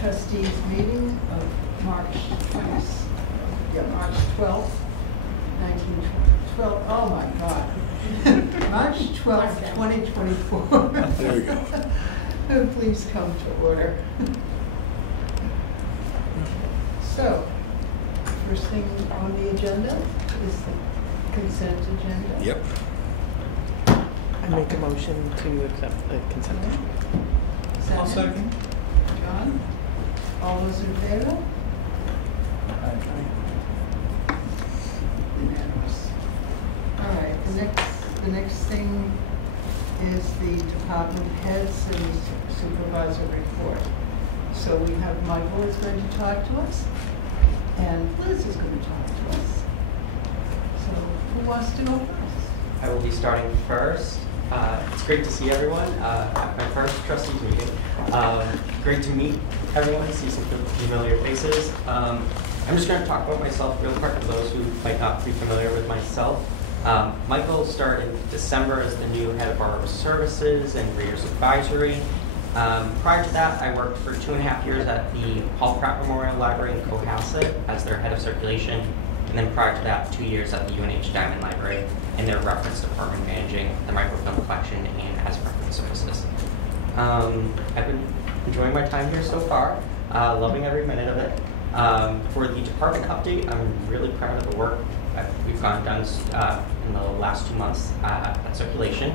Trustees meeting of March 12th, 1912. Oh my God. March 12th, 2024. There we go. Please come to order. So, first thing on the agenda is the consent agenda. Yep. I make a motion to accept the consent agenda. I'll second. John? All those in favor? Unanimous. All right, the next thing is the department heads and supervisor report. So we have Michael is going to talk to us, and Liz is going to talk to us. So who wants to go first? I will be starting first. It's great to see everyone at my first trustees meeting. Great to meet everyone, see some familiar faces. I'm just going to talk about myself real quick for those who might not be familiar with myself. Michael started in December as the new head of our services and readers advisory. Prior to that, I worked for 2.5 years at the Paul Pratt Memorial Library in Cohasset as their head of circulation. And then prior to that, 2 years at the UNH Diamond Library in their reference department managing the microfilm collection and as reference services. I've been enjoying my time here so far, loving every minute of it. For the department update, I'm really proud of the work that we've done in the last 2 months at circulation.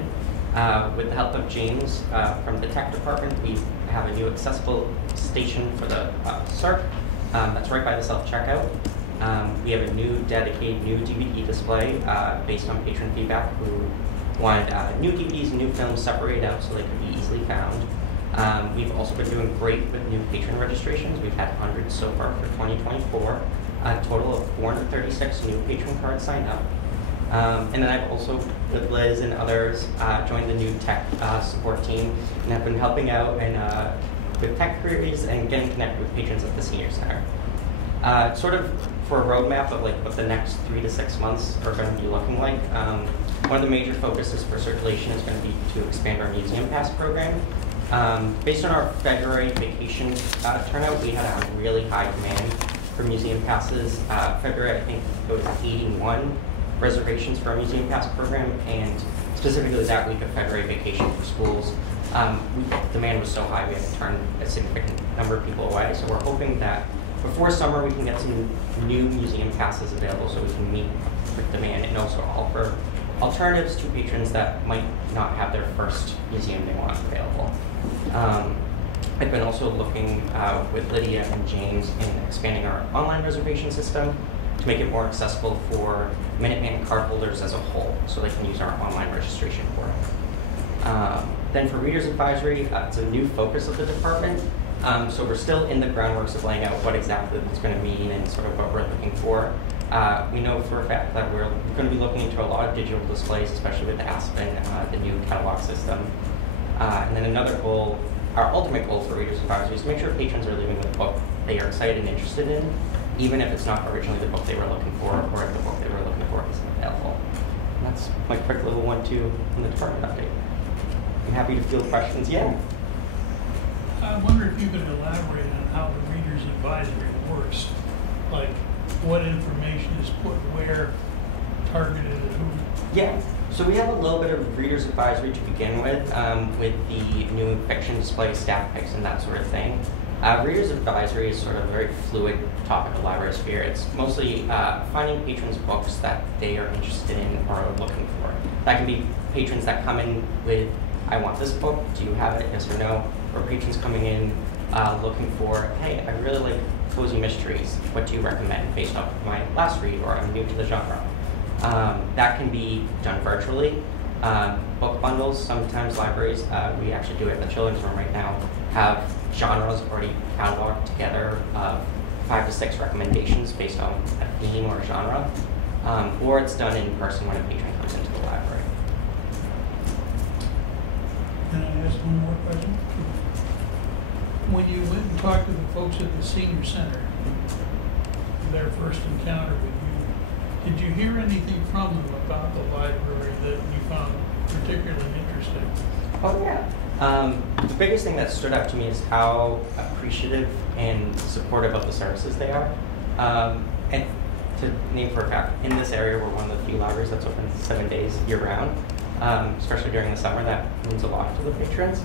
With the help of James from the tech department, we have a new accessible station for the CERC that's right by the self-checkout. We have a new dedicated new DVD display based on patron feedback who wanted new DVDs and new films separated out so they could be easily found. We've also been doing great with new patron registrations. We've had hundreds so far for 2024, a total of 436 new patron cards signed up. And then I've also, with Liz and others, joined the new tech support team and have been helping out and with tech queries and getting connected with patrons at the Senior Center. Sort of for a roadmap of like what the next 3 to 6 months are going to be looking like. One of the major focuses for circulation is going to be to expand our Museum Pass program. Based on our February vacation turnout, we had a really high demand for Museum Passes. February, I think it was 81 reservations for our Museum Pass program, and specifically that week of February vacation for schools. Demand was so high we had to turn a significant number of people away, so we're hoping that before summer we can get some new Museum Passes available so we can meet with demand and also offer alternatives to patrons that might not have their first museum they want available. I've been also looking with Lydia and James in expanding our online reservation system to make it more accessible for Minuteman card holders as a whole, so they can use our online registration portal. Then for Readers Advisory, it's a new focus of the department. So we're still in the groundworks of laying out what exactly it's going to mean and sort of what we're looking for. We know for a fact that we're going to be looking into a lot of digital displays, especially with Aspen, the new catalog system. And then another goal, our ultimate goal for Readers Advisory is to make sure patrons are leaving with a book they are excited and interested in, even if it's not originally the book they were looking for or if the book they were looking for isn't available. And that's my quick little 1-2 on the department update. I'm happy to field questions. Yeah? I wonder if you could elaborate on how the Reader's Advisory works. Like, what information is put where, targeted at who? Yeah. So we have a little bit of Reader's Advisory to begin with the new fiction display, staff picks, and that sort of thing. Reader's Advisory is sort of a very fluid topic of library sphere. It's mostly finding patrons' books that they are interested in or are looking for. That can be patrons that come in with, I want this book, do you have it, yes or no? Or patrons coming in looking for, hey, I really like cozy mysteries, what do you recommend based off of my last read, or I'm new to the genre. That can be done virtually. Book bundles, sometimes libraries, we actually do it at the children's room right now, have genres already cataloged together of 5 to 6 recommendations based on a theme or a genre, or it's done in person when a patron comes into the library. Can I ask one more question? When you went and talked to the folks at the Senior Center, their first encounter with you, did you hear anything from them about the library that you found particularly interesting? Oh yeah. The biggest thing that stood out to me is how appreciative and supportive of the services they are. And to name for a fact, in this area, we're one of the few libraries that's open 7 days year-round, especially during the summer. That means a lot to the patrons.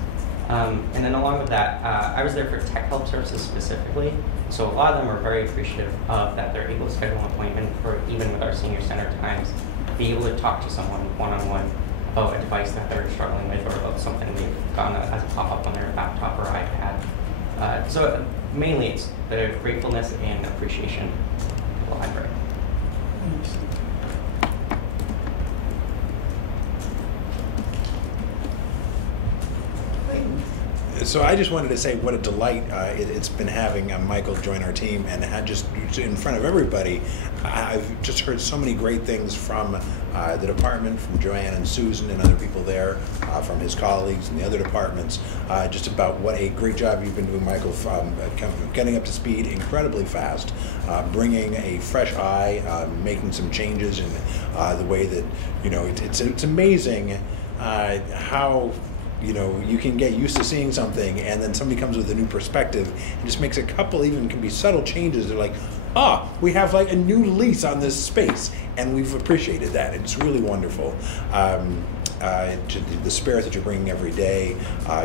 And then along with that, I was there for tech help services specifically. So a lot of them are very appreciative of that they're able to schedule an appointment, or even with our senior center times, be able to talk to someone one-on-one about a device that they're struggling with, or about something they've gotten as a pop-up on their laptop or iPad. So mainly it's the gratefulness and appreciation of the library. So I just wanted to say what a delight it's been having Michael join our team, and just in front of everybody, I've just heard so many great things from the department, from Joanne and Susan and other people there, from his colleagues in the other departments, just about what a great job you've been doing, Michael, getting up to speed incredibly fast, bringing a fresh eye, making some changes in the way that, it's amazing how you can get used to seeing something, and then somebody comes with a new perspective and just makes a couple, even can be subtle changes. They're like, we have like a new lease on this space, and we've appreciated that. It's really wonderful. The spirit that you're bringing every day,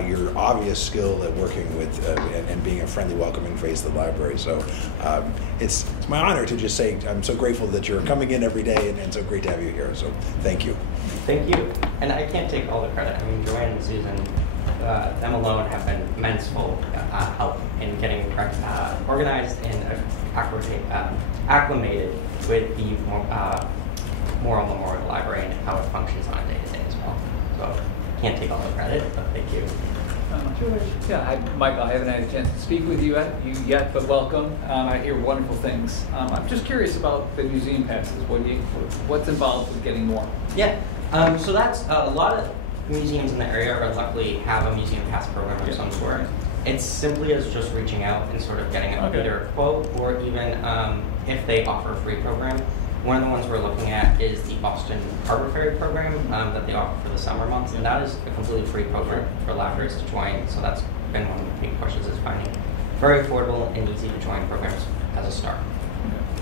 your obvious skill at working with and being a friendly, welcoming face of the library. So it's my honor to just say I'm so grateful that you're coming in every day, and so great to have you here. So thank you. Thank you. And I can't take all the credit. I mean, Joanne and Susan, them alone have been immenseful help in getting organized and acclimated with the Moral Memorial Library and how it functions on a day-to-day as well. So can't take all the credit, but thank you. George. Yeah, Michael, I haven't had a chance to speak with you yet, but welcome. I hear wonderful things. I'm just curious about the museum passes. What's involved with getting more? Yeah, so that's a lot of museums in the area are luckily have a museum pass program of some sort. It's simply as just reaching out and sort of getting either a quote, or even if they offer a free program. One of the ones we're looking at is the Boston Harbor Ferry program that they offer for the summer months, and that is a completely free program for libraries to join. So that's been one of the big pushes, is finding very affordable and easy to join programs as a start.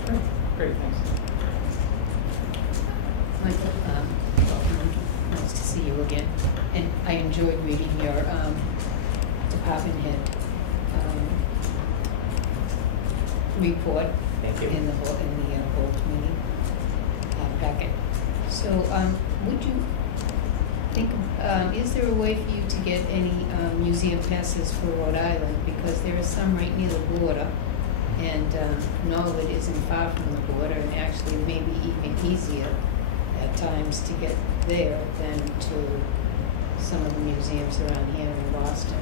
Okay. Great, thanks. Michael, welcome. Nice to see you again. And I enjoyed reading your department head report. Thank you. In the whole committee packet. So, would you think? Is there a way for you to get any museum passes for Rhode Island? Because there are some right near the border, and Norwood isn't far from the border, and actually maybe even easier at times to get there than to some of the museums around here in Boston.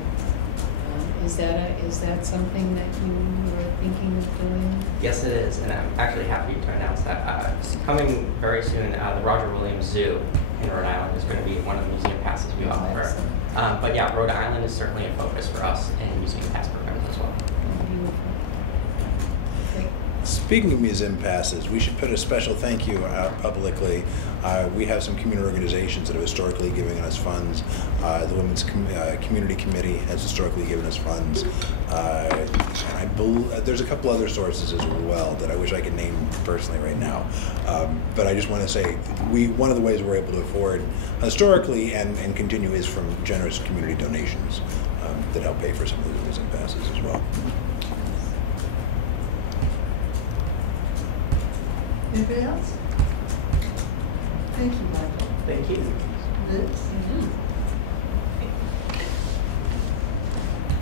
Is that something that you were thinking of doing? Yes, it is, and I'm actually happy to announce that coming very soon, the Roger Williams Zoo in Rhode Island is going to be one of the museum passes we offer. But yeah, Rhode Island is certainly a focus for us in museum pass programs as well. Beautiful. Great. Speaking of museum passes, we should put a special thank you out publicly. We have some community organizations that have historically given us funds. The Women's Community Committee has historically given us funds. There's a couple other sources as well that I wish I could name personally right now. But I just want to say, one of the ways we're able to afford historically and continue is from generous community donations that help pay for some of the museum passes as well. Anybody else? Thank you, Michael. Thank you. Liz?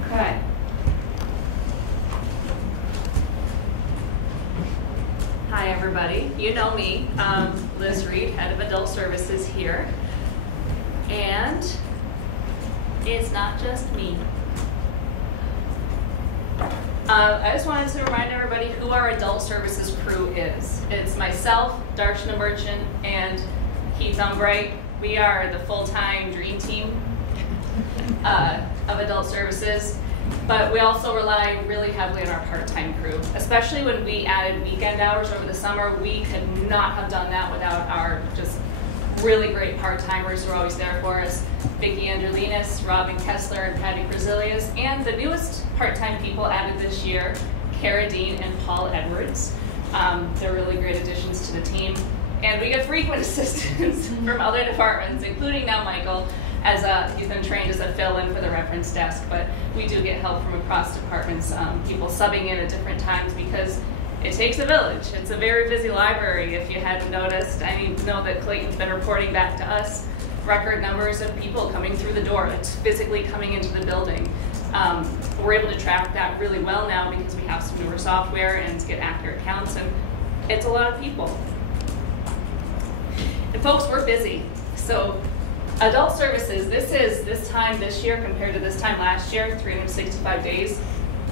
Okay. Hi, everybody. You know me, Liz Reed, Head of Adult Services here. And it's not just me. I just wanted to remind everybody who our adult services crew is. It's myself, Darshana Merchant, and Keith Umbright. We are the full-time dream team of adult services, but we also rely really heavily on our part-time crew, especially when we added weekend hours over the summer. We could not have done that without our just really great part-timers who are always there for us. Vicki Andrelinas, Robin Kessler, and Patty Brazilius, and the newest part-time people added this year, Cara Dean and Paul Edwards. They're really great additions to the team. And we get frequent assistance from other departments, including now Michael, as he's been trained as a fill-in for the reference desk, but we do get help from across departments, people subbing in at different times because it takes a village. It's a very busy library, if you hadn't noticed. I know that Clayton's been reporting back to us record numbers of people coming through the door, that's physically coming into the building. We're able to track that really well now because we have some newer software and get accurate counts, and it's a lot of people. And folks, we're busy. So adult services, this time this year compared to this time last year, 365 days.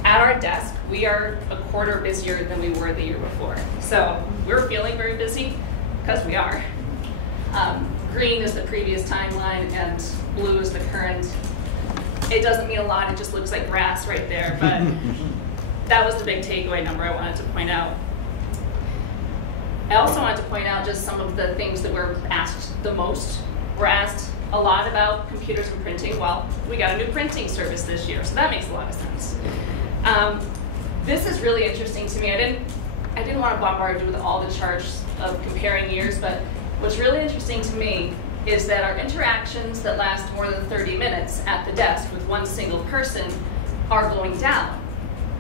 At our desk, we are a quarter busier than we were the year before. So we're feeling very busy because we are. Green is the previous timeline and blue is the current. It doesn't mean a lot, it just looks like grass right there, but that was the big takeaway number I wanted to point out. I also wanted to point out just some of the things that we're asked the most. We're asked a lot about computers and printing. Well, we got a new printing service this year, so that makes a lot of sense. This is really interesting to me. I didn't want to bombard you with all the charts of comparing years, but what's really interesting to me is that our interactions that last more than 30 minutes at the desk with one single person are going down.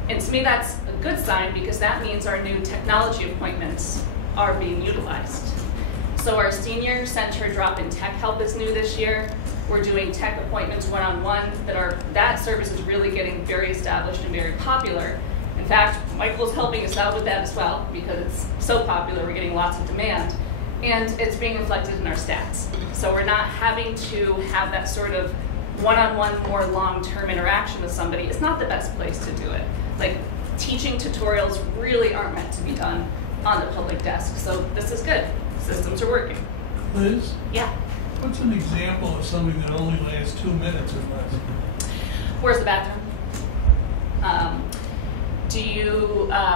And to me, that's a good sign because that means our new technology appointments are being utilized. So our senior center drop-in tech help is new this year. We're doing tech appointments one-on-one that service is really getting very established and very popular. In fact, Michael's helping us out with that as well because it's so popular, we're getting lots of demand. And it's being reflected in our stats. So we're not having to have that sort of one-on-one, more long-term interaction with somebody. It's not the best place to do it. Like, teaching tutorials really aren't meant to be done on the public desk. So this is good. Systems are working. Liz? Yeah. What's an example of something that only lasts 2 minutes or less? Where's the bathroom?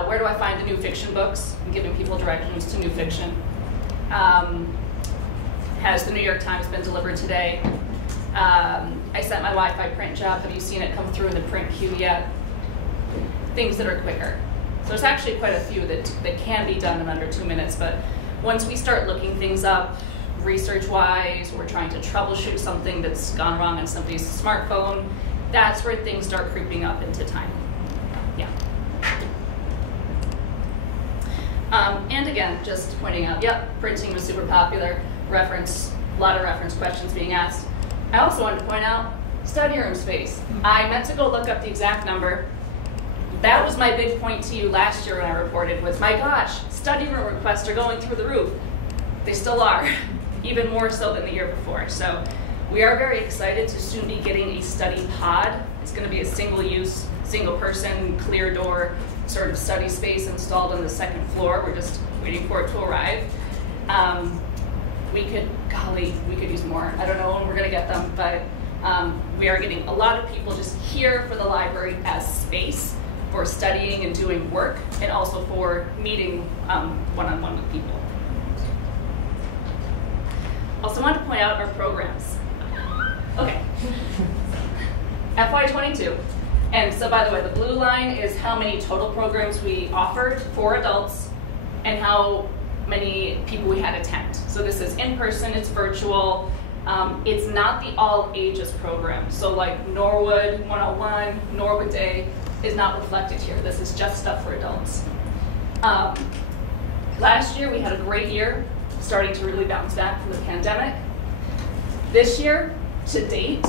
Where do I find the new fiction books? I'm giving people directions to new fiction. Has the New York Times been delivered today? I sent my Wi-Fi print job. Have you seen it come through in the print queue yet? Things that are quicker. So there's actually quite a few that can be done in under 2 minutes, but once we start looking things up research-wise, we're trying to troubleshoot something that's gone wrong on somebody's smartphone, that's where things start creeping up into time. Yeah. And again, just pointing out, yep, printing was super popular, a lot of reference questions being asked. I also wanted to point out study room space. I meant to go look up the exact number. That was my big point to you last year when I reported was, my gosh, study room requests are going through the roof. They still are, even more so than the year before. So we are very excited to soon be getting a study pod. It's going to be a single-use, single-person, clear door sort of study space installed on the second floor. We're just waiting for it to arrive. We could use more. I don't know when we're going to get them, but we are getting a lot of people just here for the library as space for studying and doing work, and also for meeting one-on-one with people. Also want to point out our programs. Okay. FY22. And so by the way, the blue line is how many total programs we offered for adults and how many people we had attend. So this is in person, it's virtual. It's not the all ages program. So like Norwood 101, Norwood Day is not reflected here. This is just stuff for adults. Last year we had a great year, starting to really bounce back from the pandemic. This year, to date,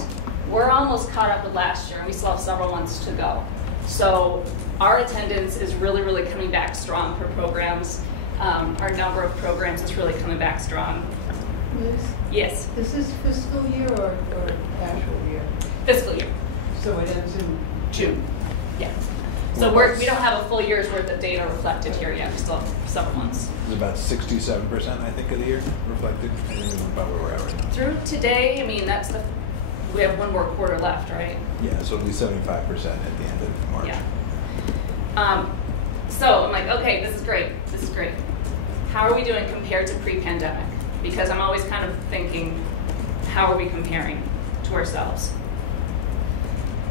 we're almost caught up with last year, and we still have several months to go. So our attendance is really, really coming back strong for programs. Our number of programs is really coming back strong. Liz? Yes. Is this fiscal year or actual year? Fiscal year. So it ends in June. Yeah. So we don't have a full year's worth of data reflected here yet. We still have several months. It's about 67%, I think, of the year reflected. I think about where we're at right now. Through today, I mean, we have one more quarter left, right? Yeah, so it'll be 75% at the end of March. Yeah. So I'm like, okay, this is great. This is great. How are we doing compared to pre-pandemic? because I'm always kind of thinking, how are we comparing to ourselves?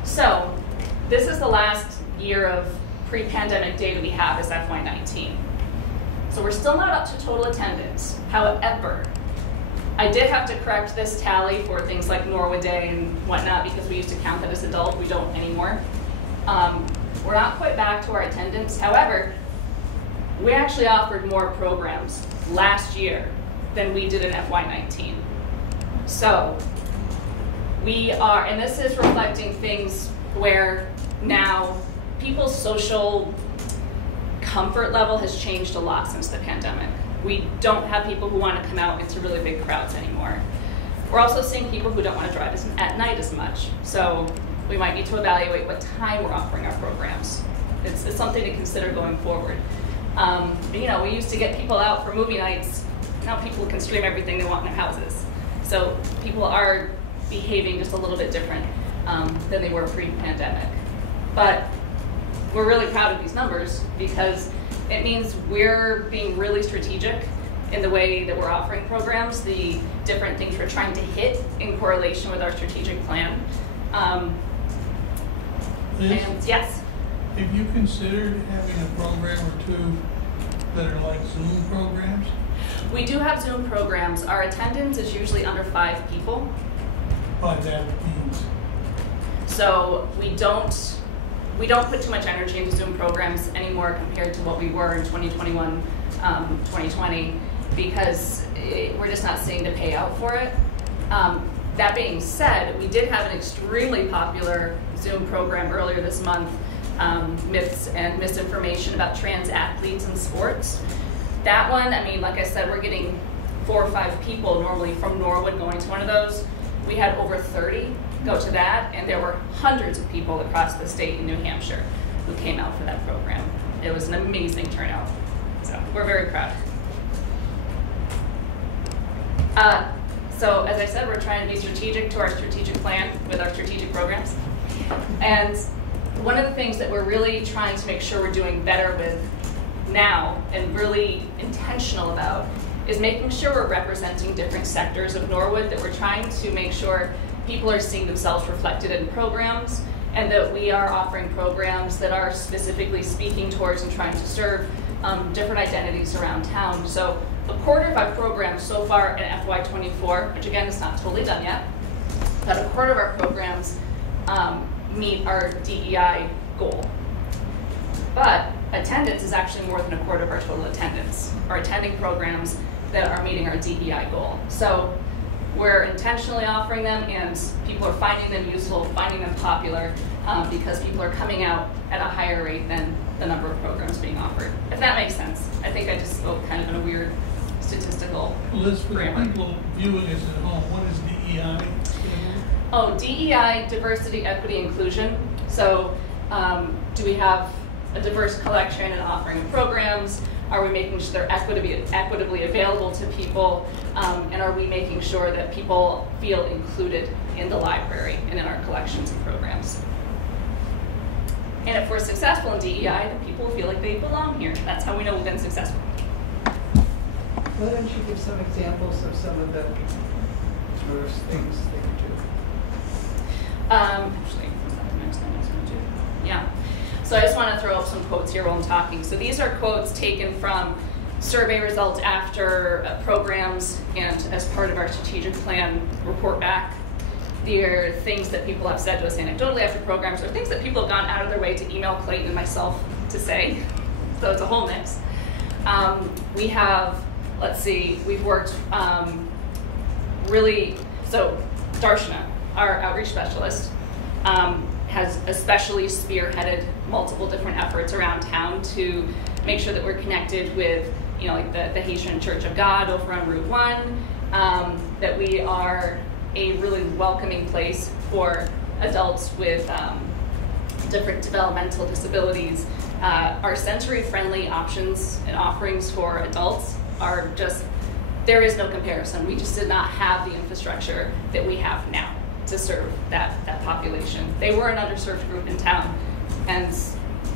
So this is the last year of pre-pandemic data we have is FY19. So we're still not up to total attendance. However, I did have to correct this tally for things like Norwood Day and whatnot because we used to count that as adult. We don't anymore. We're not quite back to our attendance. However, we actually offered more programs last year than we did in FY19. So we are, and this is reflecting things where now people's social comfort level has changed a lot since the pandemic. We don't have people who want to come out into really big crowds anymore. We're also seeing people who don't want to drive at night as much. So we might need to evaluate what time we're offering our programs. It's something to consider going forward. You know, we used to get people out for movie nights. Now people can stream everything they want in their houses. So people are behaving just a little bit different than they were pre-pandemic. But we're really proud of these numbers because it means we're being really strategic in the way that we're offering programs, the different things we're trying to hit in correlation with our strategic plan. Liz, and yes. have you considered having a program or two that are like Zoom programs? We do have Zoom programs. Our attendance is usually under 5 people. By that means. So we don't put too much energy into Zoom programs anymore compared to what we were in 2021, 2020, because we're just not seeing the payout for it. That being said, we did have an extremely popular Zoom program earlier this month, myths and misinformation about trans athletes in sports. That one, I mean, like I said, we're getting 4 or 5 people normally from Norwood going to one of those. We had over 30 go to that, and there were hundreds of people across the state in New Hampshire who came out for that program. It was an amazing turnout, so we're very proud. So as I said, we're trying to be strategic to our strategic plan with our strategic programs. And one of the things that we're really trying to make sure we're doing better with now and really intentional about is making sure we're representing different sectors of Norwood, that we're trying to make sure people are seeing themselves reflected in programs, and that we are offering programs that are specifically speaking towards and trying to serve different identities around town. So a quarter of our programs so far in FY24, which again is not totally done yet, but a quarter of our programs meet our DEI goal. But attendance is actually more than a quarter of our total attendance, or attending programs that are meeting our DEI goal. So we're intentionally offering them, and people are finding them useful, finding them popular, because people are coming out at a higher rate than the number of programs being offered. If that makes sense. I think I just spoke kind of in a weird statistical Liz, for grammar. the people viewing us at home, what is DEI? Oh, DEI, diversity, equity, inclusion. So do we have a diverse collection and offering of programs? Are we making sure they're equitably available to people? And are we making sure that people feel included in the library and in our collections and programs? And if we're successful in DEI, then people feel like they belong here. That's how we know we've been successful. Why don't you give some examples of some of the diverse things that you do? Actually, what's that the next thing I was going to do? Yeah. So I just want to throw up some quotes here while I'm talking. So these are quotes taken from survey results after programs and as part of our strategic plan report back. They're things that people have said to us anecdotally after programs, or things that people have gone out of their way to email Clayton and myself to say. So it's a whole mix. We have, let's see, we've worked so Darshana, our outreach specialist, has especially spearheaded multiple different efforts around town to make sure that we're connected with, you know, like the Haitian Church of God over on Route 1, that we are a really welcoming place for adults with different developmental disabilities. Our sensory-friendly options and offerings for adults are just, there is no comparison. We just did not have the infrastructure that we have now to serve that population. They were an underserved group in town, and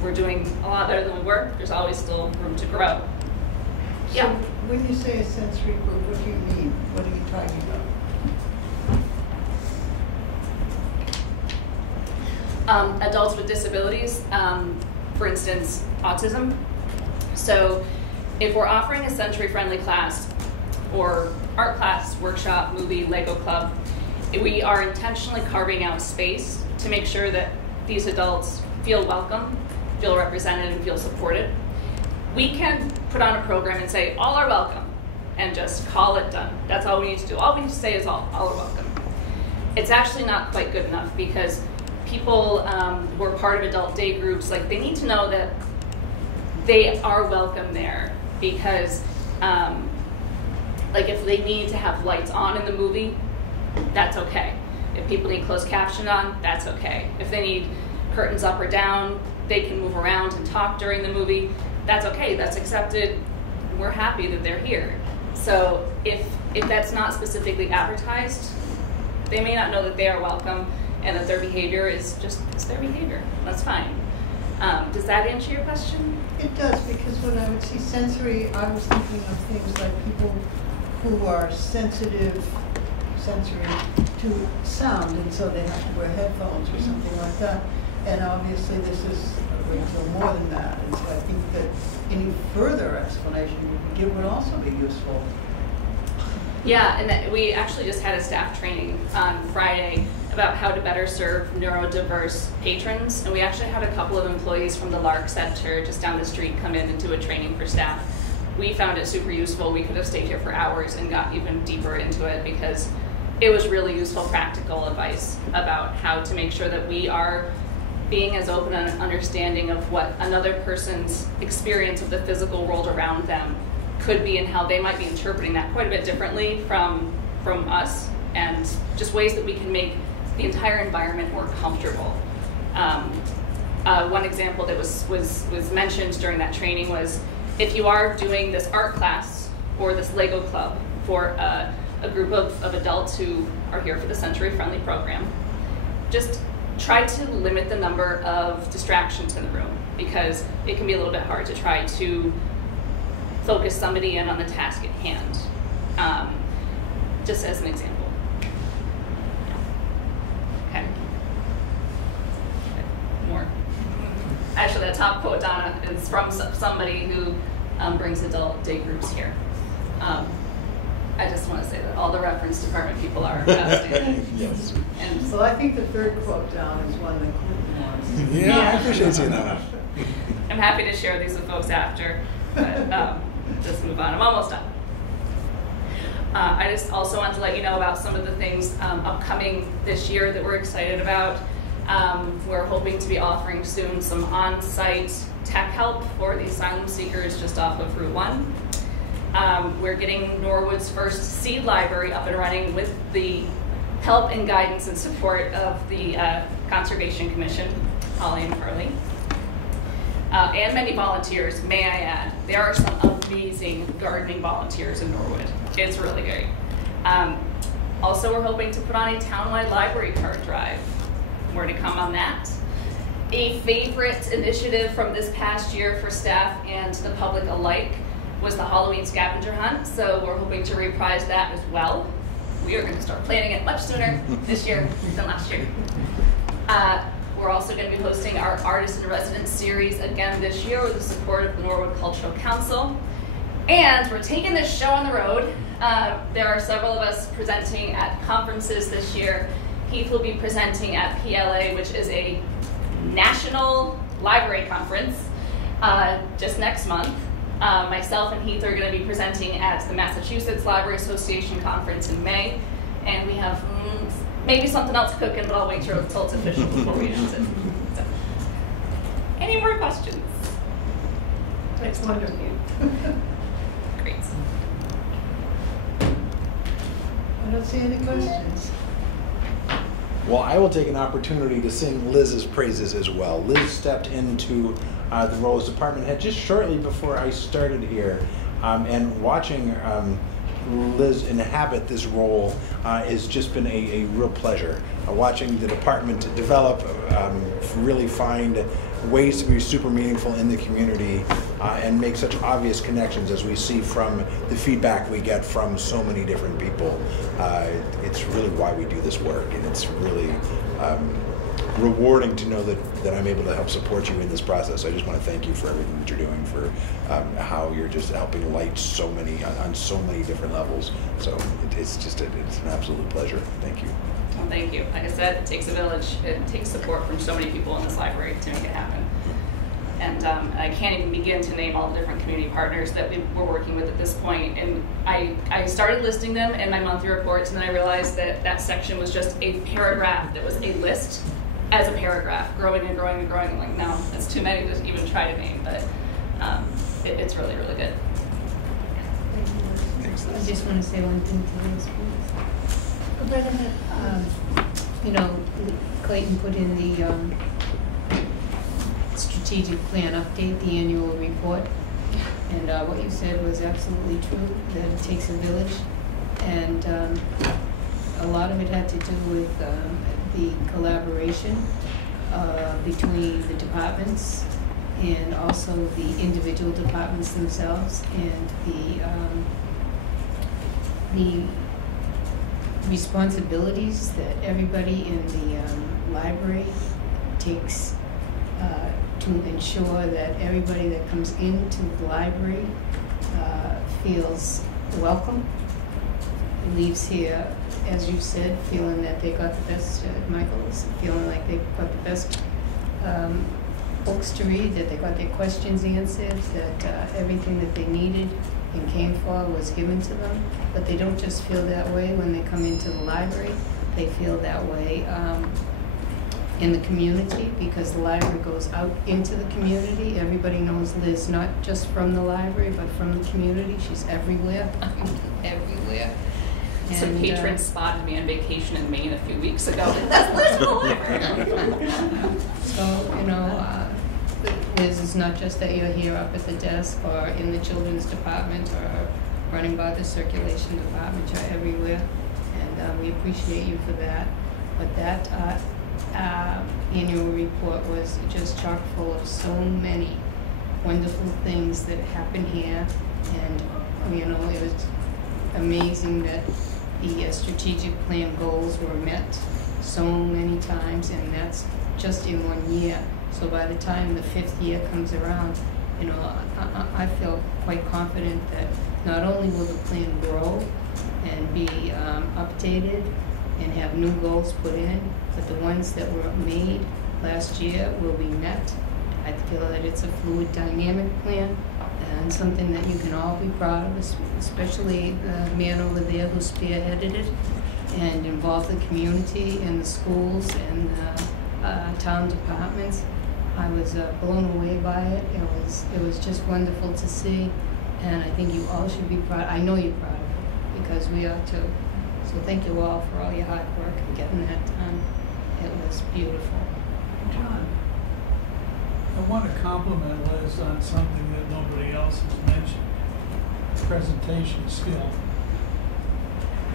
we're doing a lot better than we were. There's always still room to grow. Yeah. So when you say a sensory group, what do you mean? What are you talking about? Adults with disabilities, for instance, autism. So if we're offering a sensory-friendly class or art class, workshop, movie, Lego club, we are intentionally carving out space to make sure that these adults feel welcome, feel represented, and feel supported. We can put on a program and say, all are welcome, and just call it done. That's all we need to do. All we need to say is all are welcome. It's actually not quite good enough because people who are part of adult day groups, like, they need to know that they are welcome there because like if they need to have lights on in the movie, that's okay. If people need closed caption on, that's okay. If they need curtains up or down, they can move around and talk during the movie, that's okay, that's accepted. We're happy that they're here. So if that's not specifically advertised, they may not know that they are welcome and that their behavior is their behavior. That's fine. Does that answer your question? It does, because when I would see sensory, I was thinking of things like people who are sensory to sound, and so they have to wear headphones or something like that. And obviously this is a great deal more than that. And so I think that any further explanation you could give would also be useful. Yeah, and we actually just had a staff training on Friday about how to better serve neurodiverse patrons. And we actually had a couple of employees from the Lark Center just down the street come in and do a training for staff. We found it super useful. We could have stayed here for hours and got even deeper into it because it was really useful, practical advice about how to make sure that we are being as open and understanding of what another person's experience of the physical world around them could be and how they might be interpreting that quite a bit differently from us, and just ways that we can make the entire environment more comfortable. One example that was mentioned during that training was if you are doing this art class or this Lego club for a group of adults who are here for the Sensory Friendly program, just try to limit the number of distractions in the room because it can be a little bit hard to try to focus somebody in on the task at hand, just as an example. Okay. More. Actually, that top quote, Donna, is from somebody who brings adult day groups here. I just want to say that all the reference department people are outstanding. Yes. And So I think the third quote down is one that Clinton wants. Yeah, I appreciate seeing that. I'm happy to share these with folks after, but just move on. I'm almost done. I just also want to let you know about some of the things upcoming this year that we're excited about. We're hoping to be offering soon some on-site tech help for the asylum seekers just off of Route 1. We're getting Norwood's first seed library up and running with the help and guidance and support of the Conservation Commission, Holly and Carly. And many volunteers, may I add. There are some amazing gardening volunteers in Norwood. It's really great. Also, we're hoping to put on a townwide library card drive. More to come on that. A favorite initiative from this past year for staff and the public alike was the Halloween scavenger hunt, so we're hoping to reprise that as well. We are going to start planning it much sooner this year than last year. We're also going to be hosting our Artist in Residence series again this year with the support of the Norwood Cultural Council. And we're taking this show on the road. There are several of us presenting at conferences this year. Heath will be presenting at PLA, which is a national library conference, just next month. Myself and Heath are going to be presenting at the Massachusetts Library Association conference in May. And we have maybe something else cooking, but I'll wait till it's official before we announce it. So. Any more questions? That's wonderful. Great. I don't see any questions. Well, I will take an opportunity to sing Liz's praises as well. Liz stepped into the role as department head just shortly before I started here, and watching Liz inhabit this role has just been a real pleasure. Watching the department develop, really find ways to be super meaningful in the community and make such obvious connections as we see from the feedback we get from so many different people. It's really why we do this work, and it's really rewarding to know that I'm able to help support you in this process. I just want to thank you for everything that you're doing, for how you're just helping light so many on so many different levels. So it's an absolute pleasure. Thank you. Well, thank you. Like I said, it takes a village. It takes support from so many people in this library to make it happen. And I can't even begin to name all the different community partners that we're working with at this point. And I started listing them in my monthly reports, and then I realized that that section was just a paragraph that was a list as a paragraph, growing and growing and growing. I'm like, no, it's too many to even try to name, but it's really, really good. Thanks, I Liz. just want to say one thing to Liz, please. You know, Clayton put in the strategic plan update, the annual report, and what you said was absolutely true, that it takes a village, and a lot of it had to do with the collaboration between the departments and also the individual departments themselves, and the responsibilities that everybody in the library takes to ensure that everybody that comes into the library feels welcome, leaves here, as you said, feeling that they got the best, Michael's feeling like they got the best books to read, that they got their questions answered, that everything that they needed and came for was given to them. But they don't just feel that way when they come into the library. They feel that way in the community, because the library goes out into the community. Everybody knows Liz, not just from the library, but from the community. She's everywhere, everywhere. Some And, patrons spotted me on vacation in Maine a few weeks ago. That's Liz from the library. So, you know, Liz, it's not just that you're here up at the desk or in the children's department or running by the circulation department. You're everywhere, and we appreciate you for that. But that annual report was just chock full of so many wonderful things that happened here, and you know, it was amazing that the strategic plan goals were met so many times, and that's just in 1 year. So by the time the 5th year comes around, you know, I feel quite confident that not only will the plan grow and be updated and have new goals put in, but the ones that were made last year will be met. I feel that it's a fluid, dynamic plan, and something that you can all be proud of, especially the man over there who spearheaded it and involved the community and the schools and town departments. I was blown away by it. It was just wonderful to see, and I think you all should be proud. I know you're proud of it, because we are too. So thank you all for all your hard work and getting that done. It was beautiful. John, I want to compliment Liz on something that nobody else has mentioned: presentation skill.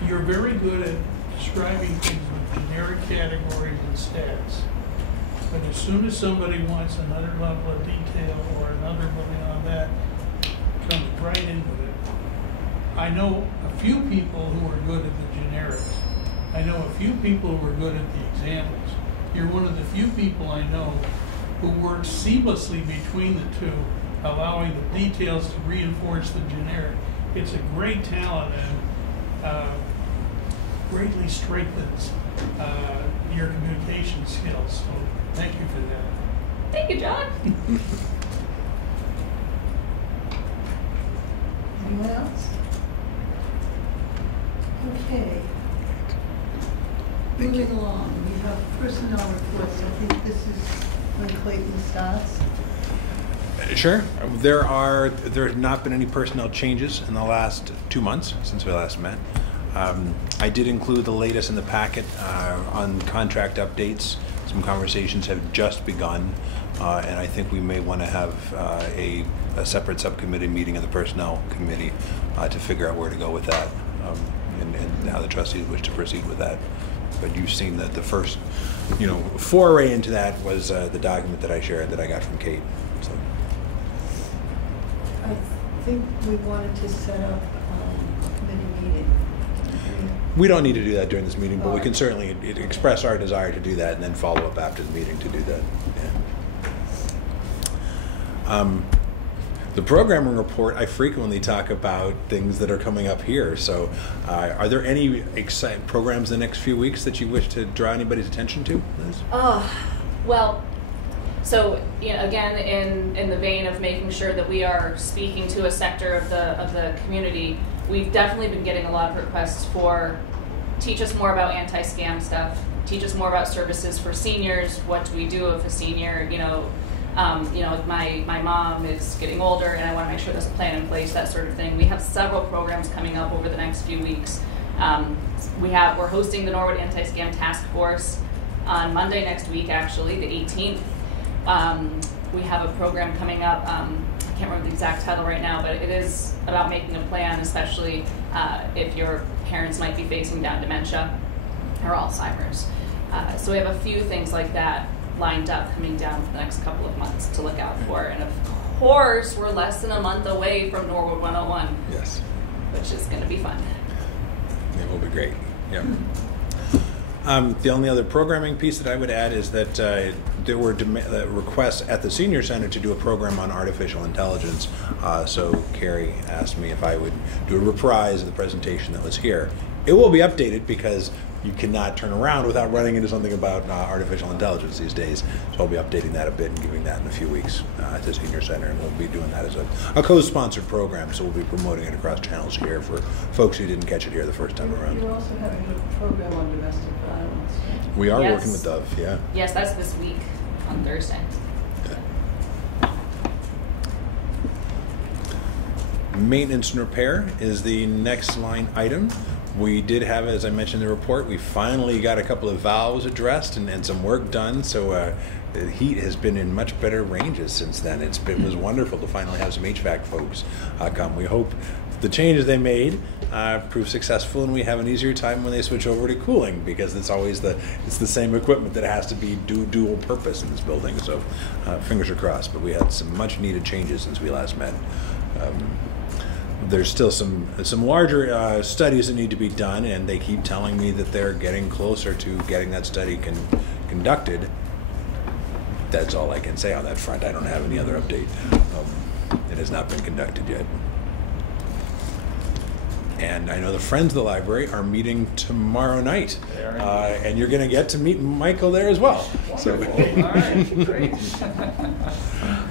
You're very good at describing things with generic categories and stats. But as soon as somebody wants another level of detail or another level on that, comes right into it. I know a few people who are good at the generics. I know a few people who are good at the examples. You're one of the few people I know who works seamlessly between the two, allowing the details to reinforce the generic. It's a great talent and greatly strengthens your communication skills. So thank you for that. Thank you, John. Anyone else? Okay. Thank you. Moving along, we have personnel reports. I think this is when Clayton starts. Sure. There have not been any personnel changes in the last 2 months since we last met. I did include the latest in the packet on contract updates. Some conversations have just begun, and I think we may want to have a separate subcommittee meeting of the personnel committee to figure out where to go with that, and how the trustees wish to proceed with that. but you've seen that the first, foray into that was the document that I shared that I got from Kate. So. I think we wanted to set up a committee meeting. We don't need to do that during this meeting, but we Alright. can certainly express our desire to do that and then follow up after the meeting to do that. Yeah. The programming report, I frequently talk about things that are coming up here. So are there any exciting programs in the next few weeks that you wish to draw anybody's attention to, Liz? Well, so again, in the vein of making sure that we are speaking to a sector of the community, we've definitely been getting a lot of requests for teach us more about anti-scam stuff, teach us more about services for seniors. What do we do if a senior, my mom is getting older and I want to make sure there's a plan in place, that sort of thing. We have several programs coming up over the next few weeks. We're hosting the Norwood Anti-Scam Task Force on Monday next week, actually, the 18th. We have a program coming up, I can't remember the exact title right now, but it is about making a plan, especially if your parents might be facing down dementia or Alzheimer's. So we have a few things like that lined up coming down for the next couple of months to look out for. And of course, we're less than a month away from Norwood 101. Yes. Which is going to be fun. It will be great. Yeah. The only other programming piece that I would add is that there were requests at the Senior Center to do a program on artificial intelligence. So Carrie asked me if I would do a reprise of the presentation that was here. It will be updated because you cannot turn around without running into something about artificial intelligence these days. So I'll be updating that a bit and giving that in a few weeks at the Senior Center, and we'll be doing that as a co-sponsored program. So we'll be promoting it across channels here for folks who didn't catch it here the first time around. You're also having a program on domestic violence. We are Yes. working with Dove, yeah. Yes, that's this week on Thursday. Maintenance and repair is the next line item. We did have, as I mentioned in the report, we finally got a couple of valves addressed and some work done. So the heat has been in much better ranges since then. It was wonderful to finally have some HVAC folks come. We hope the changes they made prove successful, and we have an easier time when they switch over to cooling, because it's always the same equipment that has to be dual purpose in this building. So fingers are crossed. But we had some much needed changes since we last met. There's still some larger studies that need to be done, and they keep telling me that they're getting closer to getting that study conducted. That's all I can say on that front. I don't have any other update. It has not been conducted yet. And I know the Friends of the Library are meeting tomorrow night, and you're going to get to meet Michael there as well. Wonderful. All right, great.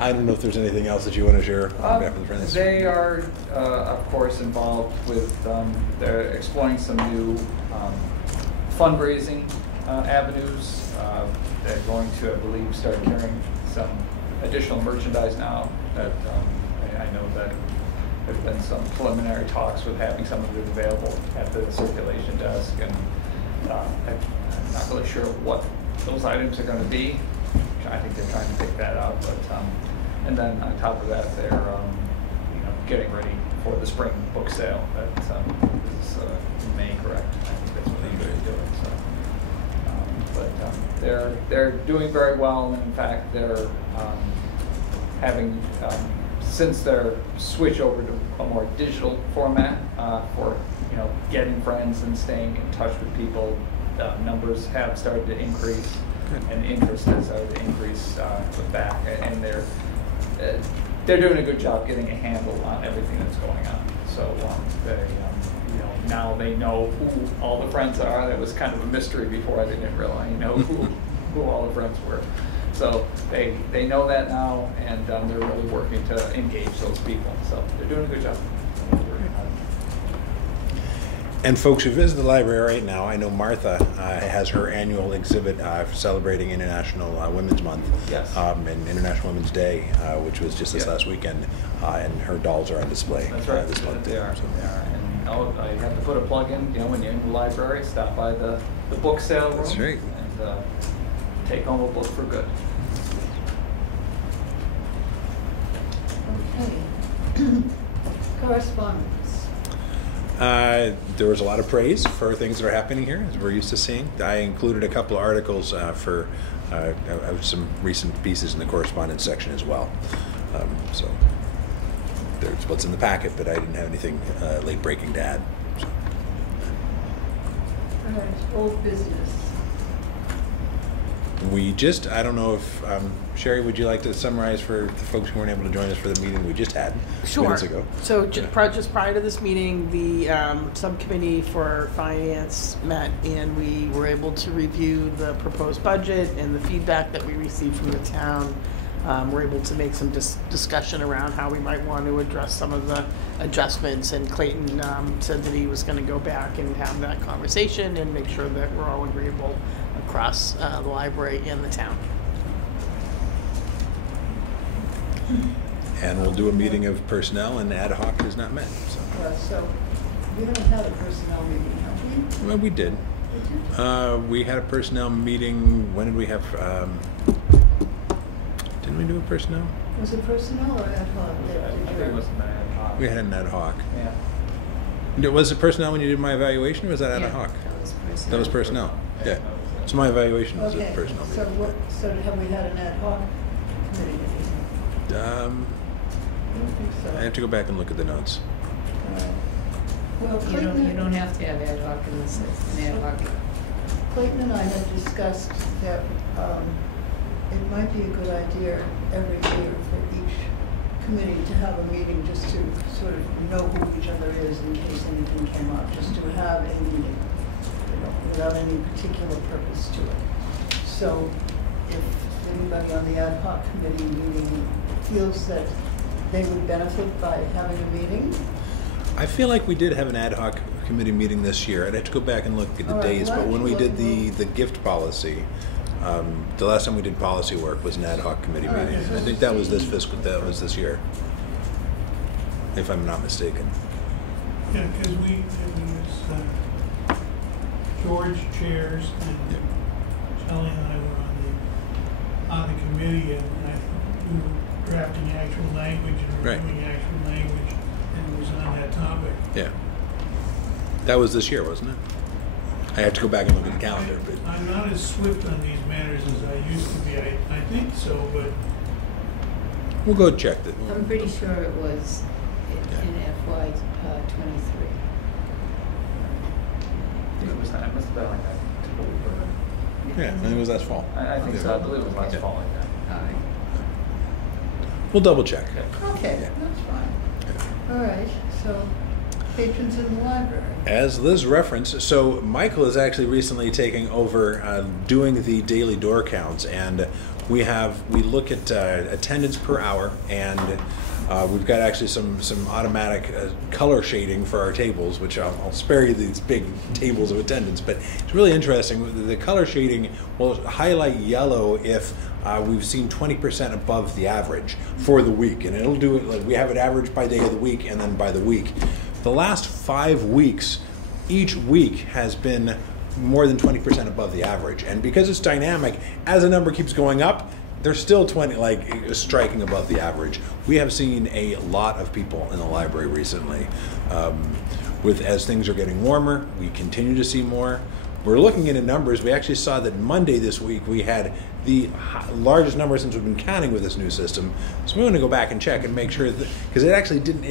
I don't know if there's anything else that you want to share on behalf of the Friends. They are, of course, involved with, they're exploring some new fundraising avenues. They're going to, I believe, start carrying some additional merchandise now. That I know that there's been some preliminary talks with having some of it available at the circulation desk, and I'm not really sure what those items are going to be. I think they're trying to pick that out, but and then on top of that, they're getting ready for the spring book sale that is in May, correct? I think that's what they usually do. So, they're doing very well, and in fact, they're having since their switch over to a more digital format for getting friends and staying in touch with people, numbers have started to increase, and interest has started to increase with that, and they're doing a good job getting a handle on everything that's going on. So they now they know who all the friends are. That was kind of a mystery before. I didn't really know who all the friends were. So they know that now, and they're really working to engage those people. So they're doing a good job. And folks who visit the library right now, I know Martha has her annual exhibit celebrating International Women's Month, Yes. And International Women's Day, which was just this Yeah. last weekend, and her dolls are on display That's right. this month. They are. So. They are. And I have to put a plug in. When you're in the library, stop by the book sale room. That's right. And take home a book for good. Okay. Correspondence. There was a lot of praise for things that are happening here, as we're used to seeing. I included a couple of articles for some recent pieces in the correspondence section as well. So there's what's in the packet, but I didn't have anything late breaking to add. So. All right, old business. We just, I don't know if, Sherry, would you like to summarize for the folks who weren't able to join us for the meeting we just had minutes ago? So just prior to this meeting, the subcommittee for finance met, and we were able to review the proposed budget and the feedback that we received from the town. We're able to make some discussion around how we might want to address some of the adjustments, and Clayton said that he was going to go back and have that conversation and make sure that we're all agreeable across the library and the town. And we'll do a meeting of personnel, and ad hoc has not met. So we haven't had a personnel meeting, have we? Well, we did. We had a personnel meeting. When did we have? Didn't we do a personnel? Was it personnel or ad hoc? I think it was an ad hoc. We had an ad hoc. Yeah. Was it personnel when you did my evaluation, or was that ad Yeah, hoc? that was personnel. That was personnel. Yeah. So my evaluation was Okay, a personnel so meeting. so have we had an ad hoc committee meeting? I don't think so. I have to go back and look at the notes. Well, You don't have to have ad hoc unless it's an ad hoc. Clayton and I had discussed that it might be a good idea every year for each committee to have a meeting just to sort of know who each other is in case anything came up, just to have a meeting, without any particular purpose to it. So if anybody on the ad hoc committee meeting feels that they would benefit by having a meeting. I feel like we did have an ad hoc committee meeting this year. I'd have to go back and look at the All right, days, why but don't when you we look did at the gift policy, the last time we did policy work was an ad hoc committee All right, meeting. so I think that was this this year, if I'm not mistaken. Yeah, because it was George chairs and Shelley and I were on the committee, and I think we were drafting actual language and Right. reviewing actual language, and it was on that topic. Yeah. That was this year, wasn't it? I have to go back and look at the calendar, but I'm not as swift on these matters as I used to be. I think so, but we'll go check that. I'm pretty sure it was in FY '23. It must have been like that. Yeah, I think it was last fall. I think so. I believe it was last Yeah. fall like that. All right. We'll double check. Okay, Yeah. that's fine. All right, so patrons in the library. As Liz referenced, so Michael is actually recently taking over doing the daily door counts, and we look at attendance per hour, and we've got actually some automatic color shading for our tables, which I'll spare you these big tables of attendance, but it's really interesting. The color shading will highlight yellow if we've seen 20% above the average for the week, and it'll do it like we have it averaged by day of the week and then by the week. The last 5 weeks, each week has been more than 20% above the average, and because it's dynamic, as the number keeps going up, they're still striking above the average. We have seen a lot of people in the library recently. As things are getting warmer, we continue to see more. We're looking into numbers. We actually saw that Monday this week we had the largest number since we've been counting with this new system. So we want to go back and check and make sure that, because it actually didn't.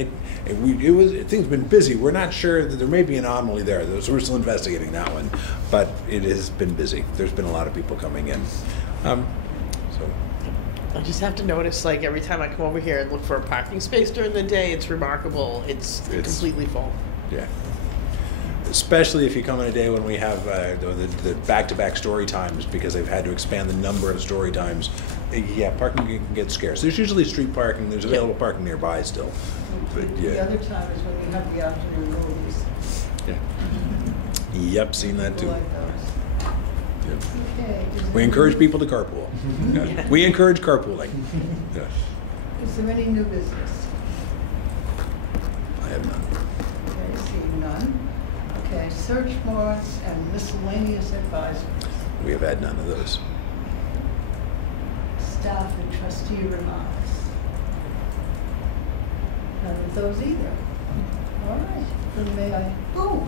Things have been busy. We're not sure that there may be an anomaly there. So we're still investigating that one, but it has been busy. There's been a lot of people coming in. I just have to notice, like, every time I come over here and look for a parking space during the day, it's remarkable. It's completely full. Yeah. Especially if you come on a day when we have the back-to-back story times, because they've had to expand the number of story times. Yeah, parking can get scarce. There's usually street parking. There's available parking nearby still. But The yeah. other time is when you have the afternoon movies. Yeah. Yep, seen that too. People like those. Yeah. Okay. We encourage people to carpool. Yeah. We encourage carpooling. Yeah. Is there any new business? I have none. Okay, seeing none. Okay, search warrants and miscellaneous advisories. We have had none of those. Staff and trustee remarks. None of those either. All right, then may I? Oh.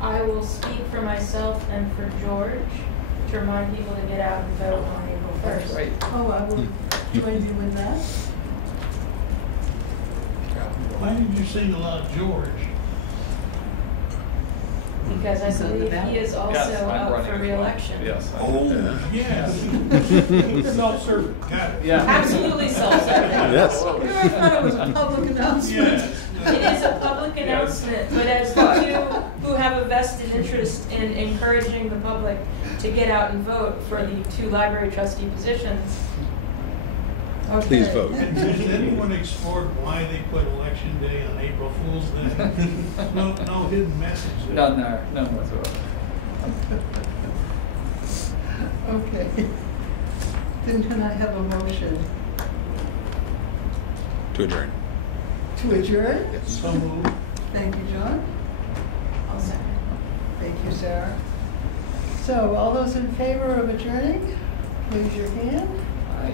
I will speak for myself and for George to remind people to get out and vote on April 1st. Right. Oh, I will join you in that. Why did you sing aloud, George? Because I believe he is also Yes, I'm up running for as well. re-election. Yes. Oh. Yes. Self-serving, got it. Yeah. Absolutely self-serving. Yes. I thought it was a public announcement. Yes. It is a public announcement, but as the two who have a vested interest in encouraging the public to get out and vote for the 2 library trustee positions, Okay. Please vote. Has anyone explored why they put Election Day on April Fool's Day? No hidden message there. None there, none whatsoever. Okay. Then can I have a motion To adjourn. to adjourn? So moved. Thank you, John. I'll second. Thank you, Sarah. So all those in favor of adjourning, raise your hand. Aye.